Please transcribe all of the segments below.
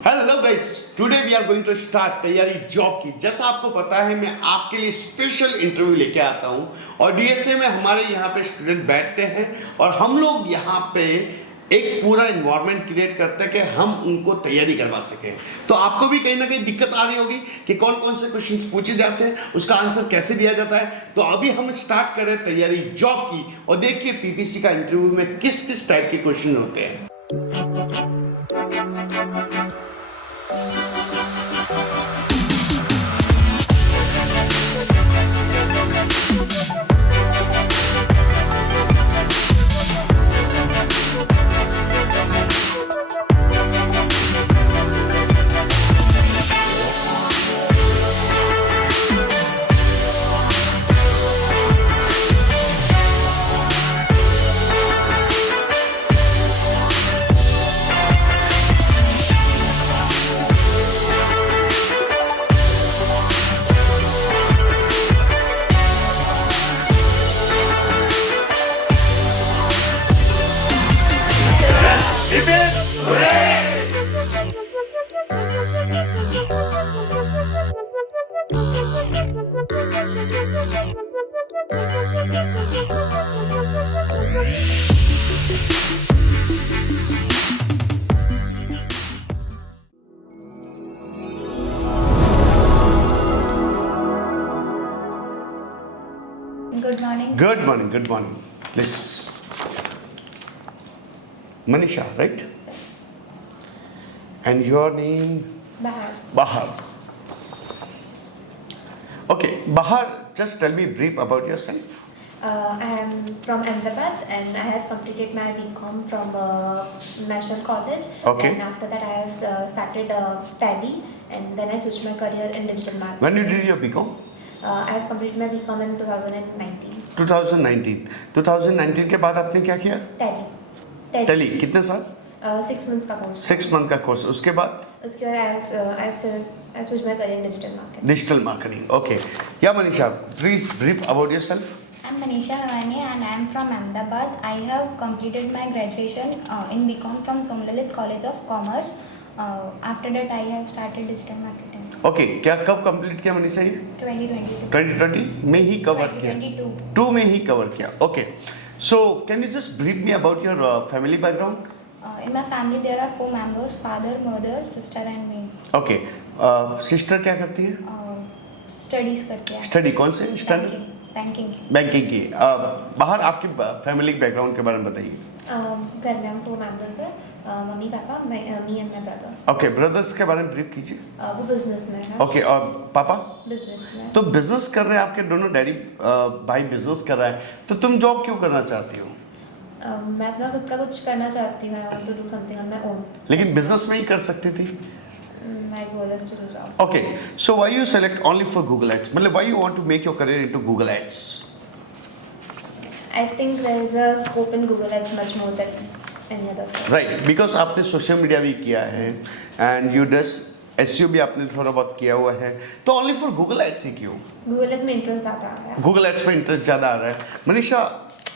Hello guys, today we are going to start तैयारी job की। जैसा आपको पता है, मैं आपके लिए स्पेशल इंटरव्यू लेके आता हूं और डीएसए में हमारे यहाँ पे स्टूडेंट बैठते हैं और हम लोग यहाँ पे एक पूरा इन्वायरमेंट क्रिएट करते हैं कि हम उनको तैयारी करवा सकें। तो आपको भी कहीं ना कहीं दिक्कत आ रही होगी कि कौन कौन से क्वेश्चंस पूछे जाते हैं, उसका आंसर कैसे दिया जाता है। तो अभी हम स्टार्ट करें तैयारी जॉब की और देखिए पीपीसी का इंटरव्यू में किस किस टाइप के क्वेश्चन होते हैं। Good morning. Good morning, good morning. Please. Manisha, right? Sir. And your name? Bahar. Bahar. Okay, Bahar, just tell me brief about yourself. I am from Ahmedabad and I have completed my BCom from National College. Okay. And after that I have started Tally and then I switched my career in digital marketing. When you did your BCom? I have completed my BCom in 2019. 2019. 2019 के बाद आपने क्या किया? Tally. Tele कितने साल? 6 months का course. 6 month का course. उसके बाद उसके बाद I switched my career in digital marketing. Digital marketing. Okay, yeah Manisha, please brief about yourself. I'm Manisha Ravani and I am from Ahmedabad. I have completed my graduation in BCom from Somlalit College of Commerce. After that I have started digital marketing. Okay, क्या कब complete किया मनीषा ये? 2022. 2020 में ही cover किया? 2022. 2 में ही cover किया। Okay, so can you just brief me about your family background? In my family there are 4 members: father, mother, sister and me. Okay, sister क्या करती है? Studies करती है. स्टडी कौन से स्टैंडर्ड? Banking. बैंकिंग की। बाहर आपके फैमिली बैकग्राउंड के बारे में बताइए। घर में हम 4 members हैं, mummy papa, me and my brother. Okay, brothers के बारे में ब्रीफ कीजिए। वो बिजनेस में है. ओके, और पापा? बिजनेस में. तो बिजनेस कर रहे हैं आपके दोनों, डैडी भाई बिजनेस कर रहा है, तो तुम जॉब क्यों करना चाहती हो? मैं अपना खुद का कुछ करना चाहती हूँ. I want to do something on my own. लेकिन बिजनेस में ही कर सकती थी। My goal is to do job. Okay, so why you select only for Google ads? मतलब why you want to make your career into Google ads? I think there is a scope in Google ads much more than any other. Right, because आपने social media भी किया है and you does SEO भी आपने थोड़ा बहुत किया हुआ है, तो ओनली फॉर गूगल एड्स ही क्यों? गूगल एड्स में इंटरेस्ट ज़्यादा आ रहा है. गूगल एड्स में इंटरेस्ट ज़्यादा आ रहा है। Manisha,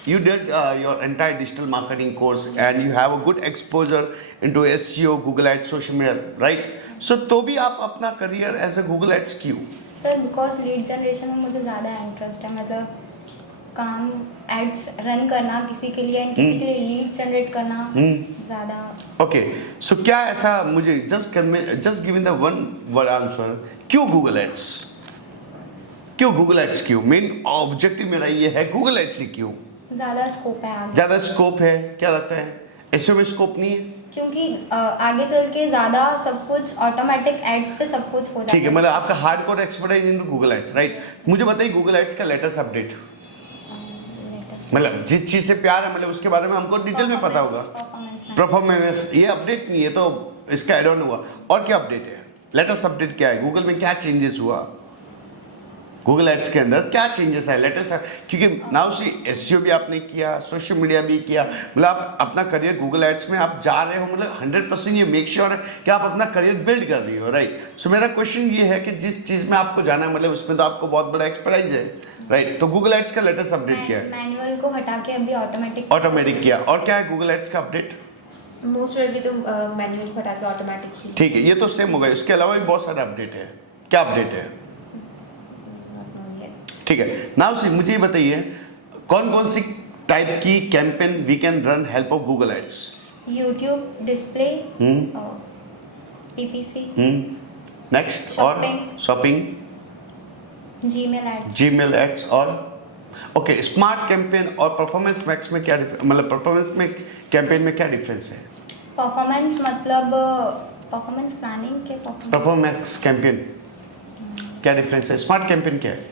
you did your entire digital marketing course and you have a good exposure into SEO, Google Ads, social media, right? So तो भी आप अपना career as a Google ads क्यों? सर बिकॉज लीड जनरेशन में मुझे ज़्यादा इंटरेस्ट है. मतलब काम एड्स रन करना किसी के लिए and किसी के लिए लीड जनरेट करना ज़्यादा. ओके, सो क्या ऐसा, मुझे just give in the one word answer, क्यों गूगल एड्स? क्यों गूगल एड्स क्यों? मेन ऑब्जेक्टिव मेरा ये है, गूगल एड्स ही क्यों? ज़्यादा स्कोप है आगे. ज़्यादा स्कोप है, क्या लगता है? एसईओ में स्कोप नहीं है? क्योंकि आगे चल के ज़्यादा सब कुछ ऑटोमेटिक एड्स पे सब कुछ हो जाता है. ठीक है, मतलब आपका hardcore expertise in Google ads, right? मुझे बताइए गूगल एड्स का लेटेस्ट अपडेट, मतलब जिस चीज़ से प्यार है, मतलब उसके बारे में हमको डिटेल में पता होगा। परफॉर्मेंस, ये अपडेट नहीं है तो इसका एड ऑन हुआ। और क्या अपडेट है? लेटेस्ट अपडेट क्या है? गूगल में क्या चेंजेस हुआ? गूगल एड्स के अंदर क्या चेंजेस है लेटेस्ट? क्योंकि नाउ सी एसईओ भी आपने किया, सोशल मीडिया भी किया, मतलब आप अपना करियर गूगल एड्स में आप जा रहे हो, मतलब 100% ये मेक श्योर है कि आप अपना करियर बिल्ड कर रही हो, राइट? सो मेरा क्वेश्चन ये है कि जिस चीज़ में आपको जाना है, मतलब उसमें तो आपको बहुत बड़ा एक्सपर्टाइज है, राइट? तो गूगल एड्स का लेटेस्ट अपडेट क्या है? मैनुअल को हटा के अभी ऑटोमेटिक ऑटोमेटिक किया। और क्या है गूगल एड्स का अपडेट? मोस्ट प्रोबेबली तो मैनुअल हटा के ऑटोमेटिक ही। ठीक है, ये तो सेम होगा, इसके अलावा भी बहुत सारे अपडेट है। क्या अपडेट है? Not known yet. ठीक है, नाउ सी मुझे ये बताइए कौन कौन सी टाइप की campaign we can run help of Google ads? YouTube display, hmm PPC, next और Shopping. Shopping, Gmail ads. Gmail ads और ओके स्मार्ट कैंपेन और परफॉर्मेंस मैक्स में क्या मतलब परफॉर्मेंस में कैंपेन में क्या डिफरेंस है? परफॉर्मेंस मतलब परफॉर्मेंस प्लानिंग के परफॉर्मेंस कैंपेन क्या डिफरेंस है? स्मार्ट कैंपेन क्या है?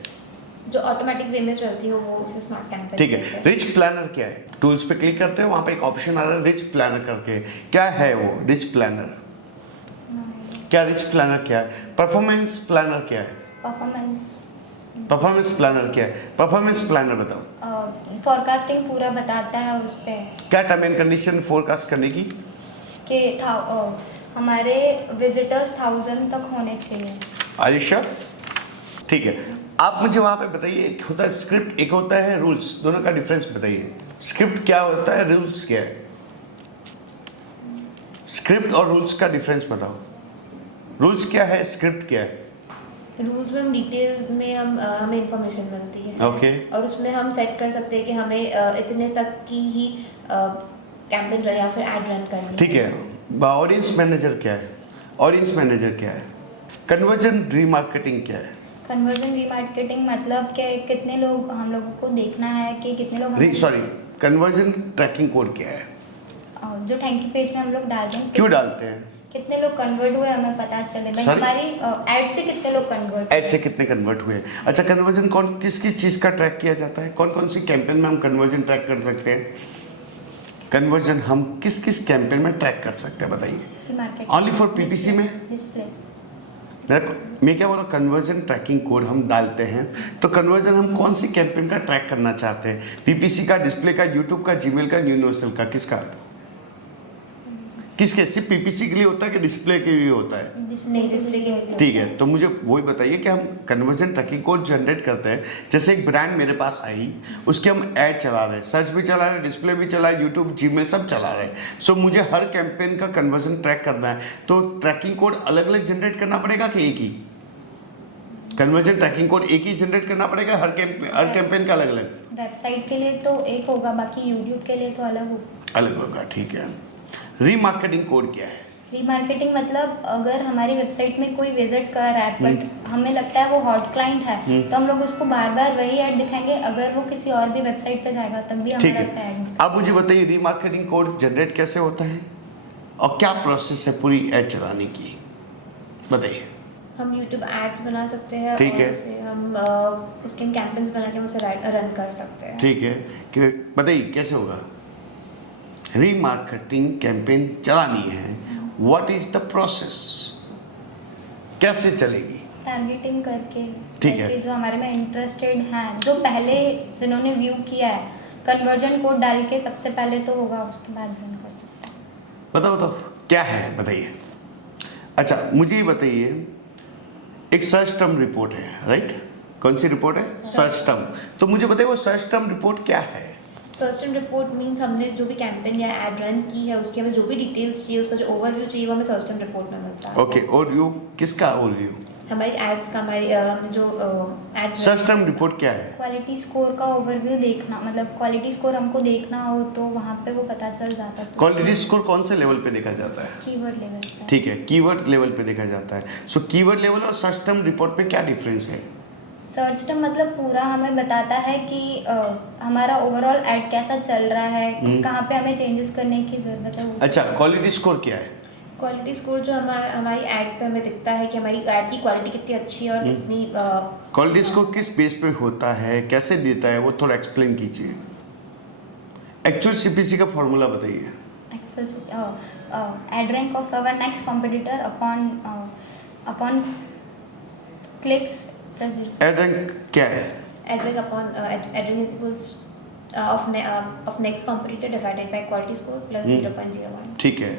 जो ऑटोमेटिक वे में चलती हो वो उसे स्मार्ट कैंपेन। ठीक है, रिच प्लानर क्या है? टूल्स पे क्लिक करते हो, वहां पे एक ऑप्शन आ रहा है रिच प्लानर करके, क्या है वो रिच प्लानर? क्या रिच प्लानर क्या है? परफॉर्मेंस प्लानर क्या है? परफॉर्मेंस प्लानर क्या है? परफॉर्मेंस प्लानर बताओ। फोरकास्टिंग पूरा बताता है उस पे क्या टर्म एंड कंडीशन फोरकास्ट करने की? कि हमारे विजिटर्स 1000 तक होने चाहिए। Are you sure? ठीक है, आप मुझे वहां पे बताइए, एक होता है स्क्रिप्ट, एक होता है रूल्स, दोनों का डिफरेंस बताइए। स्क्रिप्ट क्या होता है, रूल्स क्या है? स्क्रिप्ट और रूल्स का डिफरेंस बताओ। रूल्स क्या है, स्क्रिप्ट क्या है? रूल्स में हम डिटेल में हमें इंफॉर्मेशन मिलती है। ओके और उसमें हम सेट कर सकते हैं कि हमें इतने तक की ही कैंपेन या फिर एड रन करनी ठीक है। ऑडियंस मैनेजर क्या है? ऑडियंस मैनेजर क्या है? कन्वर्जन रीमार्केटिंग क्या है? कन्वर्जन रीमार्केटिंग मतलब कि कितने लोग हम लोगों को देखना है कि कितने लोग सॉरी, कन्वर्जन ट्रैकिंग कोड क्या है? जो थैंक यू पेज में हम लोग डालते हैं क्यों डालते हैं? कितने लोग कन्वर्ट हुए हमें पता चले भाई Sorry? हमारी ऐड से कितने लोग कन्वर्ट एड से कितने कन्वर्ट हुए? अच्छा, कन्वर्जन कौन किस किस चीज का ट्रैक किया जाता है? कौन कौन सी कैंपेन में हम कन्वर्जन ट्रैक कर सकते हैं? कन्वर्जन हम किस किस कैंपेन में ट्रैक कर सकते हैं बताइए? Only for PPC में? डिस्प्ले मैं क्या बोला, कन्वर्जन ट्रैकिंग कोड हम डालते हैं, तो कन्वर्जन हम कौन सी कैंपेन का ट्रैक करना चाहते हैं? पीपीसी का, डिस्प्ले का, यूट्यूब का, जीमेल का, यूनिवर्सल का, किसका? किसके? सिर्फ पीपीसी के लिए होता है कि डिस्प्ले के लिए होता है? नहीं, डिस्प्ले के लिए। ठीक है, तो मुझे वही बताइए कि हम कन्वर्जन ट्रैकिंग कोड जनरेट करते हैं। जैसे एक ब्रांड मेरे पास आई, उसके हम ऐड चला रहे हैं, सर्च भी चला रहे हैं, डिस्प्ले भी चला है, यूट्यूब, जीमेल सब चला रहे हैं। सो मुझे हर कैंपेन का कन्वर्जन ट्रैक करना है, तो ट्रैकिंग कोड अलग अलग जनरेट करना पड़ेगा कि एक ही? कन्वर्जन ट्रैकिंग कोड एक ही जनरेट करना पड़ेगा हर कैंपेन का अलग अलग? वेबसाइट के लिए तो एक होगा, बाकी यूट्यूब के लिए तो अलग होगा। अलग होगा, ठीक है। रीमार्केटिंग कोड क्या है? रीमार्केटिंग मतलब अगर हमारी वेबसाइट में कोई विजिट कर रहा है बट हमें लगता है वो हॉट क्लाइंट है तो हम लोग उसको बार बार वही ऐड दिखाएंगे, अगर वो किसी और भी वेबसाइट पे जाएगा तब भी ठीक हमारा ऐसा है, ऐड। अब मुझे बताइए रीमार्केटिंग कोड जनरेट कैसे होता है और क्या प्रोसेस है पूरी ऐड चलाने की, बताइए। हम YouTube एड्स बना सकते हैं ठीक और है। उसे हम उसके कैंपेन्स बना के हम उसे रन कर सकते हैं। ठीक है, कि बताइए कैसे होगा? रीमार्केटिंग कैंपेन चलानी है, व्हाट इज द प्रोसेस, कैसे चलेगी? टारगेटिंग करके ठीक है। करके जो हमारे में इंटरेस्टेड हैं, जो पहले जिन्होंने व्यू किया है, कन्वर्जन कोड डाल के सबसे पहले तो होगा, उसके बाद ज्वाइन कर सकते हैं। बताओ बताओ क्या है, बताइए। अच्छा मुझे ये बताइए, एक सर्च टर्म रिपोर्ट है, राइट? कौन सी रिपोर्ट है? Search term. तो मुझे बताइए वो सर्च टर्म रिपोर्ट क्या है? सर्च टर्म रिपोर्ट मींस हमने जो भी कैंपेन या एड रन की है उसकी हमें जो भी डिटेल्स चाहिए, उसका जो ओवरव्यू चाहिए वो हमें सर्च टर्म रिपोर्ट में मिलता है। ओके, और यू किसका ओवरव्यू? हमारी एड्स का, हमारी हमने जो एड सर्च टर्म रिपोर्ट क्या है? क्वालिटी स्कोर का ओवरव्यू देखना, मतलब क्वालिटी स्कोर हमको देखना हो तो वहाँ पे वो पता चल जाता है। क्वालिटी स्कोर कौन से लेवल पे देखा जाता है? कीवर्ड लेवल पे। ठीक है, कीवर्ड लेवल पे देखा जाता है। सो कीवर्ड लेवल और सर्च टर्म रिपोर्ट पे क्या डिफरेंस है? सर्च टर्म मतलब पूरा हमें बताता है कि हमारा ओवरऑल ऐड कैसा चल रहा है, कहाँ पे हमें चेंजेस करने की ज़रूरत है। अच्छा, क्वालिटी स्कोर क्या है? क्वालिटी स्कोर जो हमारी ऐड पे हमें दिखता है कि हमारी ऐड की क्वालिटी कितनी अच्छी है और कितनी क्वालिटी स्कोर किस बेस पे होता है, कैसे देता है, वो थोड़ा एक्सप्लेन कीजिए। एक्चुअल सीपीसी का फॉर्मूला बताइए। Ad rank of our next competitor upon clicks plus 0। Ad rank क्या है? Ad rank upon ad rank is equals of next competitor divided by quality score plus 0.01। ठीक है,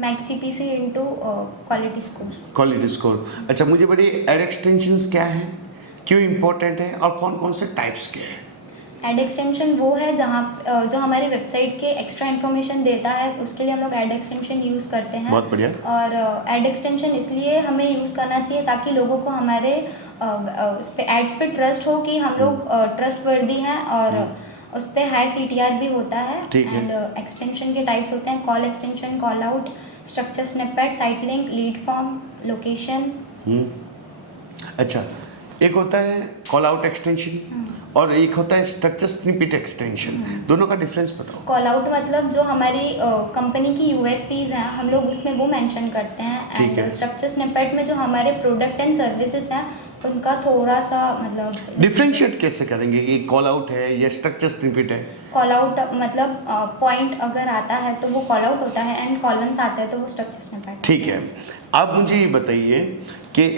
max CPC into quality score. Quality score. अच्छा मुझे बड़ी add extensions क्या है, क्यों इंपॉर्टेंट है और कौन कौन से टाइप्स के हैं? एड एक्सटेंशन वो है जहाँ जो हमारी वेबसाइट के एक्स्ट्रा इन्फॉर्मेशन देता है, उसके लिए हम लोग एड एक्सटेंशन यूज़ करते हैं। बहुत बढ़िया। और एड एक्सटेंशन इसलिए हमें यूज़ करना चाहिए ताकि लोगों को हमारे उस पे एड्स पे ट्रस्ट हो कि हम लोग ट्रस्ट वर्दी हैं, और उस पर हाई CTR भी होता है। ठीक है। एंड एक्सटेंशन के टाइप्स होते हैं call extension, call out, structure snippet, site link, lead form, location. अच्छा, एक होता है कॉल आउट एक्सटेंशन और एक होता है स्ट्रक्चर स्निपेट एक्सटेंशन, दोनों का डिफरेंस बताओ। कॉल आउट मतलब जो हमारी कंपनी की USPs हैं हम लोग उसमें वो मेंशन करते हैं। ठीक है। एंड स्ट्रक्चर स्निपेट में जो हमारे प्रोडक्ट एंड सर्विसेज हैं उनका थोड़ा सा मतलब डिफरेंशिएट कैसे करेंगे कि कॉल आउट है या स्ट्रक्चर स्निपेट है? कॉल आउट मतलब पॉइंट अगर आता है तो वो कॉल आउट होता है, एंड कॉलम्स आते हैं तो वो स्ट्रक्चर स्निपेट। ठीक है, आप मुझे ये बताइए कि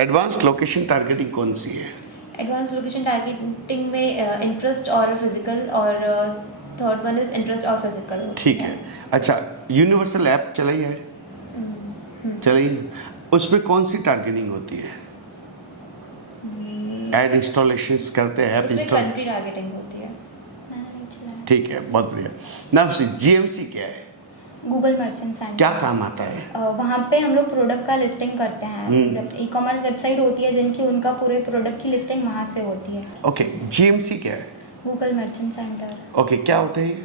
एडवांस लोकेशन टारगेटिंग कौन सी है? एडवांस लोकेशन टारगेटिंग में इंटरेस्ट और फिजिकल, और थर्ड वन इज इंटरेस्ट और फिजिकल। ठीक है। अच्छा, यूनिवर्सल ऐप चलाई है? चलाई, उसमें कौन सी टारगेटिंग होती है? एड इंस्टॉलेशंस करते हैं, ऐप उसमें इंस्टॉल। कंट्री टारगेटिंग होती है। ठीक है, बहुत बढ़िया। नाम से GMC क्या है? Google merchant centre. क्या काम आता है? वहाँ पे हम लोग प्रोडक्ट का लिस्टिंग करते हैं। जब ई-कॉमर्स वेबसाइट होती है जिनकी, उनका पूरे प्रोडक्ट की लिस्टिंग वहाँ से होती है। ओके, GMC क्या है? Google merchant centre. ओके, क्या होते हैं?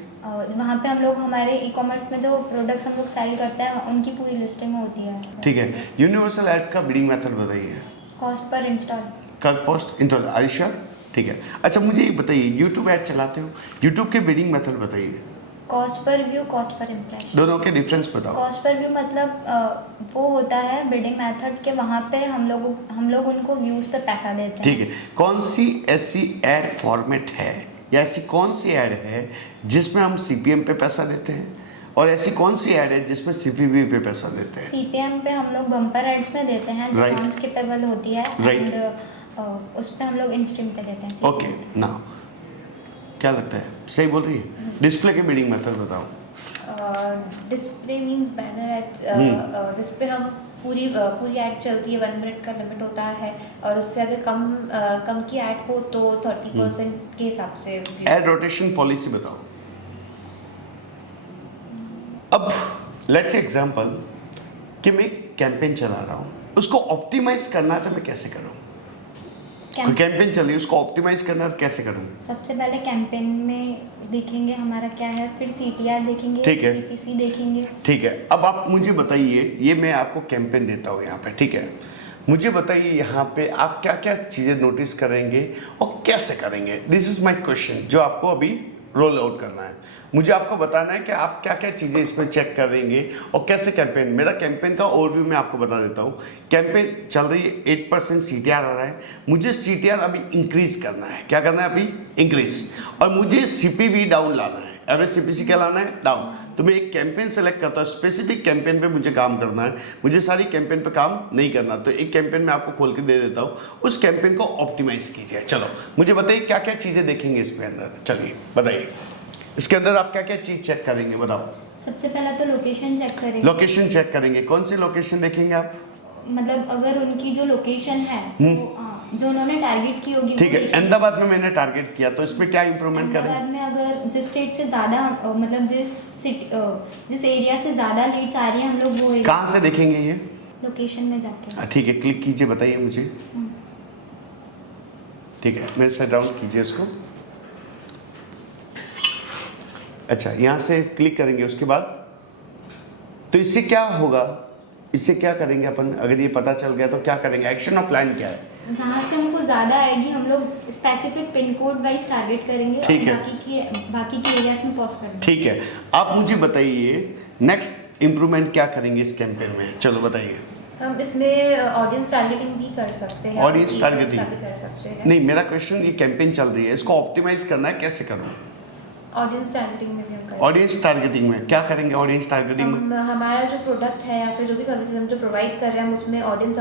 वहाँ पे हम लोग हमारे ई-कॉमर्स में जो प्रोडक्ट्स हम लोग सेल करते हैं उनकी पूरी लिस्टिंग होती है। ठीक है, यूनिवर्सल ऐड का बिडिंग मेथड बताइए। Cost per install. कर पोस्ट इंटर आयशा। ठीक है। अच्छा, मुझे ये बताइए, यूट्यूब ऐड चलाते हो, यूट्यूब के बिडिंग मेथड बताइए। Cost per view, cost per impression. दोनों के डिफरेंस बताओ। कॉस्ट पर व्यू मतलब वो होता है बिडिंग मेथड के, वहाँ पे हम लोग उनको व्यूज़ पे पैसा देते हैं। ठीक है, कौन सी ऐसी ऐड फॉर्मेट है या ऐसी कौन सी ऐड है जिसमें हम CPM पे पैसा देते हैं, और ऐसी कौन सी ऐड है जिसमें CPV पे पैसा देते हैं? CPM पे हम लोग बम्पर एड्स में देते हैं जो Right. नॉन स्किपेबल होती है। Right. एंड उस पे हम लोग इन स्ट्रीम पे देते हैं। ओके, नाउ क्या लगता है, सही बोल रही है? डिस्प्ले के बिडिंग मेथड बताओ। डिस्प्ले मींस बैनर एड्स, जिस पे हम पूरी ऐड चलती है, 1 मिनट का लिमिट होता है, और उससे अगर कम की ऐड हो तो 30% के हिसाब से। एड रोटेशन पॉलिसी बताओ। अब लेट्स एग्जांपल कि मैं कैंपेन चला रहा हूँ, उसको ऑप्टिमाइज करना है तो मैं कैसे करूँ? कोई कैंपेन चल रही है, उसको ऑप्टिमाइज करना है तो कैसे करूँ? सबसे पहले कैंपेन में देखेंगे हमारा क्या है, फिर CTR देखेंगे, ठीक है। CPC देखेंगे। ठीक है, अब आप मुझे बताइए, ये मैं आपको कैंपेन देता हूँ यहाँ पे, ठीक है, मुझे बताइए यहाँ पे आप क्या क्या चीज़ें नोटिस करेंगे और कैसे करेंगे? दिस इज माय क्वेश्चन, जो आपको अभी रोल आउट करना है। मुझे आपको बताना है कि आप क्या क्या चीज़ें इसमें चेक करेंगे और कैसे कैंपेन। मेरा कैंपेन का ओवरव्यू मैं आपको बता देता हूँ। कैंपेन चल रही है, 8% CTR आ रहा है, मुझे CTR अभी इंक्रीज करना है। क्या करना है अभी? इंक्रीज। और मुझे CPV डाउन लाना है, एवरेज CPC क्या लाना है? डाउन। तो मैं एक कैंपेन सेलेक्ट करता हूँ, स्पेसिफिक कैंपेन पे मुझे काम करना है, मुझे सारी कैंपेन पे काम नहीं करना। तो एक कैंपेन मैं आपको खोल के दे देता हूँ, उस कैंपेन को ऑप्टिमाइज कीजिए। चलो मुझे बताइए क्या क्या चीज़ें देखेंगे इसके अंदर, चलिए बताइए इसके अंदर आप क्या क्या चीज़ चेक करेंगे, बताओ। सबसे पहला तो लोकेशन चेक करेंगे। लोकेशन चेक करेंगे, कौन सी लोकेशन देखेंगे आप? मतलब अगर उनकी जो लोकेशन है तो जो उन्होंने टारगेट की होगी। ठीक है, अहमदाबाद में मैंने टारगेट किया, तो इसमें क्या इंप्रूवमेंट करें? अहमदाबाद में अगर जिस स्टेट से ज़्यादा मतलब जिस एरिया से ज़्यादा लीड्स आ रही है हम लोग वो कहाँ से देखेंगे ये? लोकेशन में जाके। ठीक है, क्लिक कीजिए, बताइए मुझे। ठीक है, मेरे साथ डाउन कीजिए इसको। अच्छा, यहाँ से क्लिक करेंगे, उसके बाद तो इससे क्या होगा, इससे क्या करेंगे अपन? अगर ये पता चल गया तो क्या करेंगे, एक्शन और प्लान क्या है? जहाँ से हमको ज़्यादा आएगी हम लोग specific pin code wise target करेंगे। ठीक है। बाकी की एरियाज में पॉज कर देंगे। ठीक है, आप मुझे बताइए नेक्स्ट इम्प्रूवमेंट क्या करेंगे इस कैंपेन में? चलो बताइए। हम इसमें ऑडियंस टारगेटिंग भी कर सकते हैं। Audience targeting? भी कर सकते हैं। नहीं, मेरा क्वेश्चन, ये कैंपेन चल रही है, इसको ऑप्टिमाइज करना है, कैसे करूँ? ऑडियंस टारगेटिंग में भी हम करेंगे। ऑडियंस टारगेटिंग में क्या करेंगे? ऑडियंस टारगेटिंग में हम हमारा जो प्रोडक्ट है या फिर जो भी सर्विसेज हम जो प्रोवाइड कर रहे हैं उसमें ऑडियंस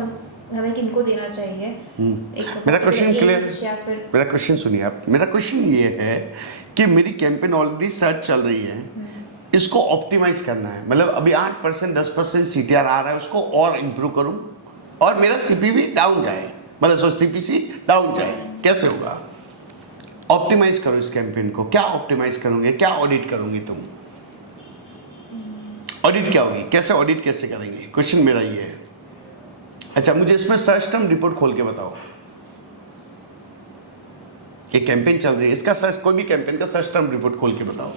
हमें किनको देना चाहिए। मेरा क्वेश्चन क्लियर? या फिर मेरा क्वेश्चन सुनिए आप। मेरा क्वेश्चन ये है कि मेरी कैंपेन ऑलरेडी सर्च चल रही है, इसको ऑप्टिमाइज करना है, मतलब अभी 8% 10% CTR आ रहा है, उसको और इम्प्रूव करूं और मेरा CPV डाउन जाए, मतलब CPC डाउन जाए, कैसे होगा? ऑप्टिमाइज करो इस कैंपेन को। क्या ऑप्टिमाइज करोगे, क्या ऑडिट करोगी तुम? ऑडिट क्या होगी, कैसे ऑडिट कैसे करेंगे, क्वेश्चन मेरा ये है। अच्छा, मुझे इसमें सर्च टर्म रिपोर्ट खोल के बताओ। एक कैंपेन चल रही है, इसका सर्च, कोई भी कैंपेन का सर्च टर्म रिपोर्ट खोल के बताओ।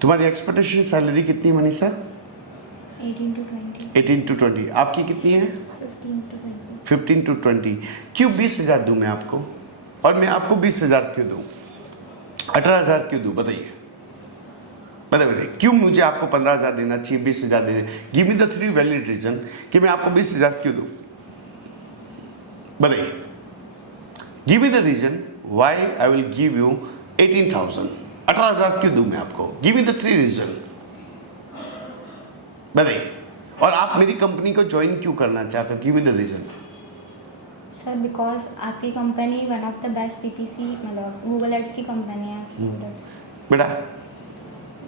तुम्हारी एक्सपेक्टेशन सैलरी कितनी मनी सर? 18 to 20. 18 to 20। आपकी कितनी है? 15 to 20. 15 to 20। क्यों 20,000 दूं मैं आपको, और मैं आपको 20,000 क्यों दूं, 18,000 क्यों दूं? बताइए बताइए, क्यों मुझे आपको 15,000 देना चाहिए, 20,000 देना? Give me the 3 valid reason कि मैं आपको 20,000 क्यों दूं, बताइए। Give me the reason why I will give you 18,000, 18,000 क्यों दूं मैं आपको? गिव मी द 3 रीजन, बताइए। और आप मेरी कंपनी को ज्वाइन क्यों करना चाहते हो? Give me the reason. Sir because आपकी company one of the best PPC, मतलब गूगल एड्स की कंपनी है। बेटा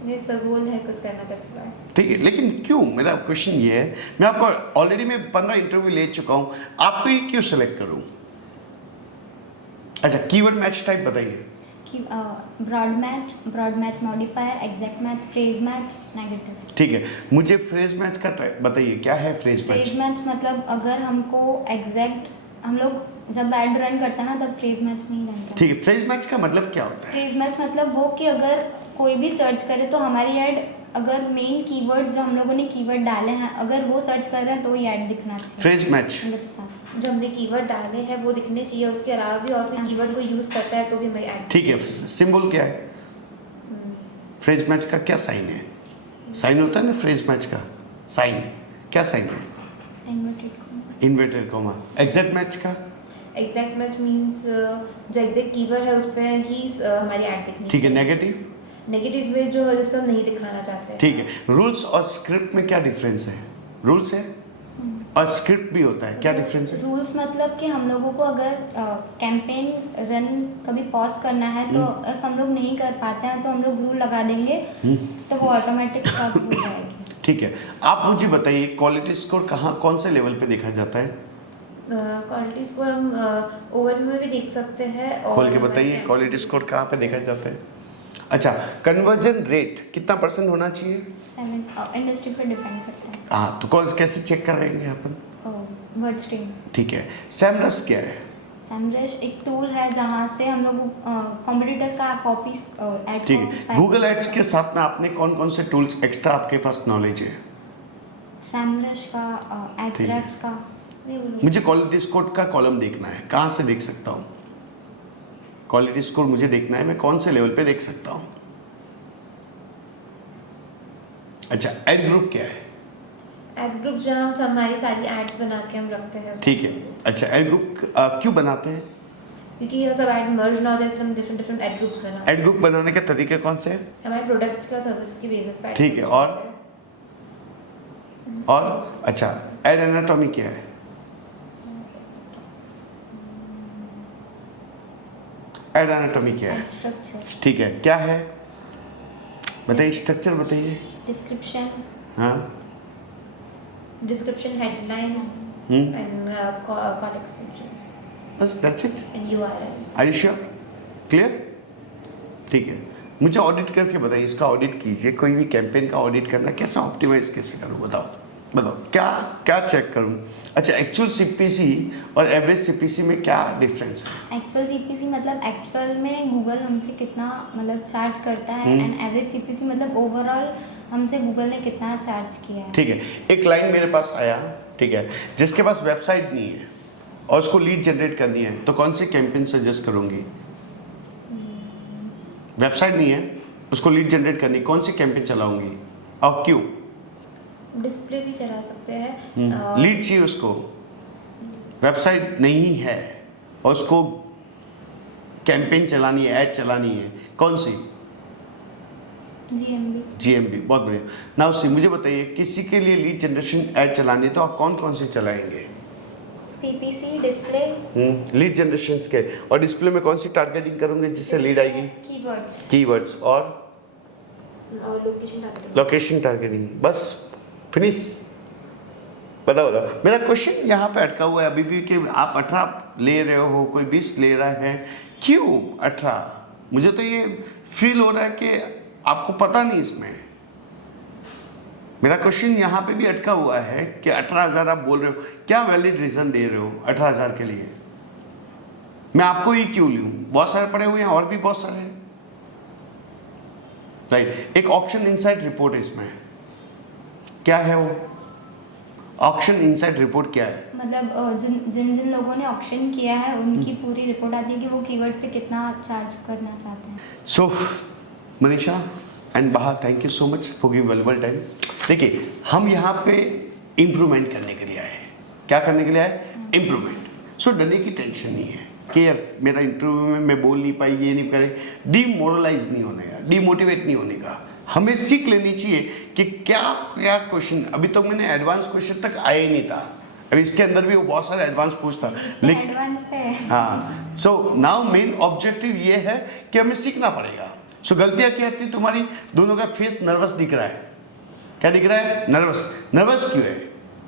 ये सब गोल है कुछ करना, दैट्स व्हाई। ठीक है, लेकिन क्यों? मेरा क्वेश्चन ये है, मैं आपको ऑलरेडी मैं 15 इंटरव्यू ले चुका हूं, आपको ही क्यों सेलेक्ट करूं? अच्छा, कीवर्ड मैच टाइप बताइए। कि broad match modifier, exact match, phrase match, negative. ठीक है, मुझे फ्रेज मैच का टाइप बताइए, क्या है फ्रेज मैच? फ्रेज मैच मतलब अगर हमको एग्जैक्ट, हम लोग जब एड रन करते हैं ना तब फ्रेज मैच में ही रन करते हैं। ठीक है, फ्रेज मैच का मतलब क्या होता है? फ्रेज मैच मतलब वो कि अगर कोई भी सर्च करे तो हमारी ऐड, अगर मेन कीवर्ड्स जो हम लोगों ने कीवर्ड डाले हैं अगर वो सर्च कर रहे हैं तो ही ऐड दिखना चाहिए। फ्रेज मैच, मतलब साथ। जो हमने कीवर्ड डाले हैं वो दिखने चाहिए, उसके अलावा भी और कोई कीवर्ड को यूज करता है तो भी मैं ऐड। ठीक है, सिंबल क्या है फ्रेज मैच का? क्या साइन है? साइन होता है ना फ्रेज मैच का साइन, क्या साइन है? Inverted comma. एग्जैक्ट मैच का? एग्जैक्ट मैच मींस जो एग्जैक्ट कीवर्ड है उस पे ही हमारी ऐड दिखनी। ठीक है, नेगेटिव? नेगेटिव में जो जिस पे हम नहीं दिखाना चाहते हैं। ठीक है, रूल्स और स्क्रिप्ट में क्या डिफरेंस है? रूल्स है और स्क्रिप्ट भी होता है, क्या डिफरेंस है? रूल्स मतलब कि हम लोगों को अगर कैंपेन रन कभी पॉज करना है तो if हम लोग नहीं कर पाते हैं तो हम लोग रूल लगा देंगे तो वो ऑटोमेटिक स्टॉप हो जाएगी। ठीक है, आप मुझे बताइए क्वालिटी स्कोर कहाँ, कौन से लेवल पे देखा जाता है? क्वालिटी स्कोर हम ओवरव्यू में भी देख सकते हैं। और खोल के बताइए क्वालिटी स्कोर कहाँ पे देखा जाता है? अच्छा, कन्वर्जन रेट कितना % होना चाहिए? 7 इंडस्ट्री पर डिपेंड करता है। हाँ, तो कौन कैसे चेक करेंगे अपन? Word stream. ठीक है, सैमरस क्या है? सैमरस एक टूल है जहाँ से हम लोग कॉम्पिटिटर्स का कॉपीज ऐड। ठीक है, गूगल एड्स के साथ में आपने कौन कौन से टूल्स एक्स्ट्रा आपके पास नॉलेज है? सैमरस का, एड्सरेफ्स का। मुझे क्वालिटी स्कोर का कॉलम देखना है, कहाँ से देख सकता हूँ? क्वालिटी स्कोर मुझे देखना है, मैं कौन से लेवल पे देख सकता हूँ? अच्छा, एड ग्रुप क्या है? एड ग्रुप जहाँ हमारी सारी एड्स बना के हम रखते हैं। ठीक है, अच्छा एड ग्रुप क्यों बनाते हैं? क्योंकि ये सब ऐड मर्ज ना हो जाए इसलिए हम डिफरेंट डिफरेंट ऐड ग्रुप्स बनाते हैं। एड ग्रुप बनाने के तरीके कौन से हैं? हमारे प्रोडक्ट्स के और सर्विस की बेसिस पे। ठीक है, और अच्छा एड एनाटॉमी क्या है? एड एनाटॉमी क्या है? स्ट्रक्चर। ठीक है, क्या है बताइए, स्ट्रक्चर बताइए। डिस्क्रिप्शन। हाँ, description, headline and call extensions, बस that's it. And URL. Are you sure? Clear? ठीक है, मुझे ऑडिट करके बताइए, इसका ऑडिट कीजिए। कोई भी कैंपेन का ऑडिट करना कैसे, ऑप्टिमाइज कैसे करूँ, बताओ बताओ, क्या क्या चेक करूँ? अच्छा, एक्चुअल सीपीसी और एवरेज सीपीसी में क्या डिफरेंस है? एक्चुअल सीपीसी मतलब एक्चुअल में गूगल हमसे कितना मतलब चार्ज करता है, एंड एवरेज सीपीसी मतलब ओवरऑल हमसे गूगल ने कितना चार्ज किया है। ठीक है, एक क्लाइंट मेरे पास आया, ठीक है, जिसके पास वेबसाइट नहीं है और उसको लीड जनरेट करनी है, तो कौन सी कैंपेन सजेस्ट करूंगी? वेबसाइट नहीं है, उसको लीड जनरेट करनी, कौन सी कैंपेन चलाऊंगी और क्यों? डिस्प्ले भी चला सकते हैं। लीड चाहिए उसको, वेबसाइट नहीं है और उसको कैंपेन चलानी है, ऐड चलानी है, कौन सी? जीएमबी, बहुत बढ़िया। नाउ सी, मुझे बताइए किसी के लिए लीड जनरेशन ऐड चलानी है तो आप कौन कौन से चलाएंगे? PPC, display. लीड जनरेशन के, और डिस्प्ले में कौन सी टारगेटिंग करूंगे जिससे लीड आएगी? कीवर्ड्स और लोकेशन टारगेटिंग, बस फिनिश। बताओ बताओ, मेरा क्वेश्चन यहाँ पे अटका हुआ है अभी भी कि आप 18 ले रहे हो, कोई 20 ले रहा है, क्यों 18? मुझे तो ये फील हो रहा है कि आपको पता नहीं इसमें। मेरा क्वेश्चन यहाँ पे भी अटका हुआ है कि 18,000 आप बोल रहे हो, क्या वैलिड रीजन दे रहे हो 18,000 के लिए? मैं आपको ही क्यों लूं? बहुत सारे पड़े हुए हैं और भी बहुत सारे हैं, राइट। एक ऑक्शन इनसाइट रिपोर्ट है इसमें, क्या है वो ऑक्शन इनसाइट रिपोर्ट? क्या है मतलब जिन जिन लोगों ने ऑक्शन किया है उनकी पूरी रिपोर्ट आती है कि वो कीवर्ड पे कितना चार्ज करना चाहते हैं। सो मनीषा एंड बाहा, thank you so much for giving valuable time. देखिए, हम यहाँ पे इम्प्रूवमेंट करने के लिए आए हैं। क्या करने के लिए आए? इम्प्रूवमेंट। सो डरने की टेंशन नहीं है कि यार मेरा इंटरव्यू में मैं बोल नहीं पाई, ये नहीं करे, डीमोरलाइज नहीं होने का, डीमोटिवेट नहीं होने का। हमें सीख लेनी चाहिए कि क्या क्या क्वेश्चन, अभी तक मैंने एडवांस क्वेश्चन तक आया ही नहीं था, अभी इसके अंदर भी वो बहुत सारे एडवांस पूछता, लेकिन एडवांस है। हाँ। सो नाउ मेन ऑब्जेक्टिव ये है कि हमें सीखना पड़ेगा। सो गलतियां क्या थी तुम्हारी? दोनों का फेस नर्वस दिख रहा है। क्या दिख रहा है? नर्वस। नर्वस क्यों है?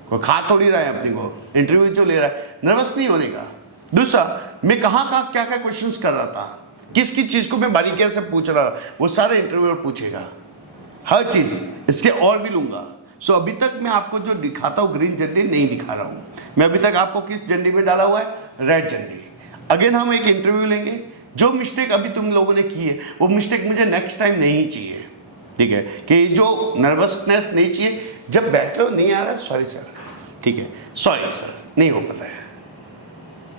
कोई खा थोड़ी रहा है अपनी को, इंटरव्यू जो ले रहा है, नर्वस नहीं होने का। दूसरा, मैं कहाँ कहाँ क्या क्या क्वेश्चंस कर रहा था, किस किस चीज को मैं बारीकियां से पूछ रहा था, वो सारे इंटरव्यूअर पूछेगा, हर चीज। इसके और भी लूंगा। सो अभी तक मैं आपको जो दिखाता हूँ ग्रीन झंडी नहीं दिखा रहा हूँ, मैं अभी तक आपको किस झंडी में डाला हुआ है? रेड झंडी। अगेन हम एक इंटरव्यू लेंगे। जो मिस्टेक अभी तुम लोगों ने की है वो मिस्टेक मुझे नेक्स्ट टाइम नहीं चाहिए, ठीक है? कि जो नर्वसनेस नहीं चाहिए, जब बैठ रहे हो नहीं आ रहा, सॉरी सर, ठीक है, सॉरी सर, नहीं हो पाता है,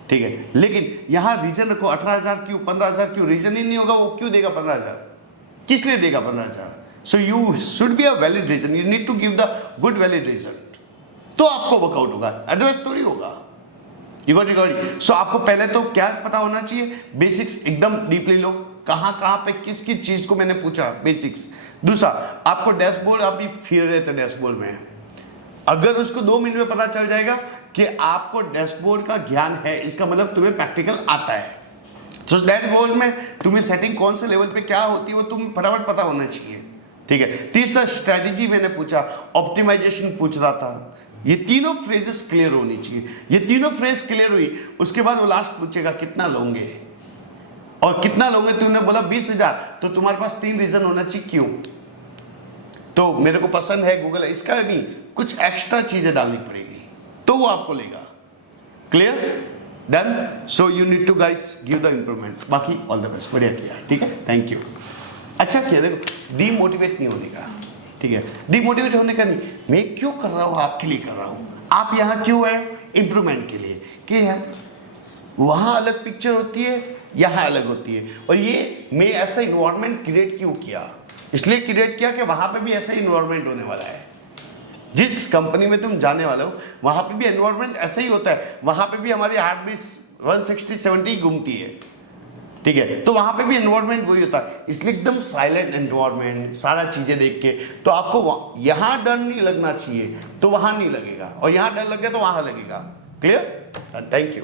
ठीक है। लेकिन यहाँ रीजन रखो, 18,000 क्यों, 15,000 क्यों? रीजन ही नहीं होगा, वो क्यों देगा 15,000? किस लिए देगा 15,000? So you should be a valid reason, you need to give the good valid reason, तो आपको वर्कआउट होगा, अदरवाइज तो नहीं होगा। You got it? सो आपको पहले तो क्या पता होना चाहिए? बेसिक्स एकदम डीपली लो, कहाँ कहाँ पे किस किस चीज को मैंने पूछा, बेसिक्स। दूसरा, आपको डैशबोर्ड, आप भी फिर रहे थे डैशबोर्ड में, अगर उसको 2 मिनट में पता चल जाएगा कि आपको डैशबोर्ड का ज्ञान है, इसका मतलब तुम्हें प्रैक्टिकल आता है। तो डैशबोर्ड में तुम्हें सेटिंग कौन से लेवल पे क्या होती है वो तुम्हें फटाफट पता होना चाहिए, ठीक है। तीसरा, स्ट्रेटेजी मैंने पूछा, ऑप्टिमाइजेशन पूछ रहा था, ये तीनों फ्रेजेस क्लियर होनी चाहिए। ये तीनों फ्रेज क्लियर हुई, उसके बाद वो लास्ट पूछेगा कितना लोगे, और कितना लोगे तुमने बोला 20,000, तो तुम्हारे पास 3 रीजन होना चाहिए क्यों। तो मेरे को पसंद है गूगल, इसका नहीं, कुछ एक्स्ट्रा चीजें डालनी पड़ेगी तो वो आपको लेगा। Clear? Done? So you need to guys give the improvement. बाकी ऑल द बेस्ट, बढ़िया किया, ठीक है, थैंक यू। अच्छा किया। देखो, डीमोटिवेट नहीं होने का, ठीक है, डीमोटिवेट होने का नहीं। मैं क्यों कर रहा हूँ? आपके लिए कर रहा हूँ। आप यहाँ क्यों है? इंप्रूवमेंट के लिए। कि यार वहाँ अलग पिक्चर होती है, यहाँ अलग होती है, और ये मैं ऐसा इन्वायरमेंट क्रिएट क्यों किया? इसलिए क्रिएट किया कि वहाँ पे भी ऐसा इन्वायरमेंट होने वाला है। जिस कंपनी में तुम जाने वाले हो वहाँ पे भी एनवायरमेंट ऐसा ही होता है, वहाँ पे भी हमारी हार्ट बीट 160-170 घूमती है, ठीक है। तो वहां पे भी एनवायरमेंट वही होता है, इसलिए एकदम साइलेंट एनवायरमेंट, सारा चीजें देख के, तो आपको यहां डर नहीं लगना चाहिए तो वहां नहीं लगेगा, और यहां डर लग गया तो वहां लगेगा। क्लियर? Thank you.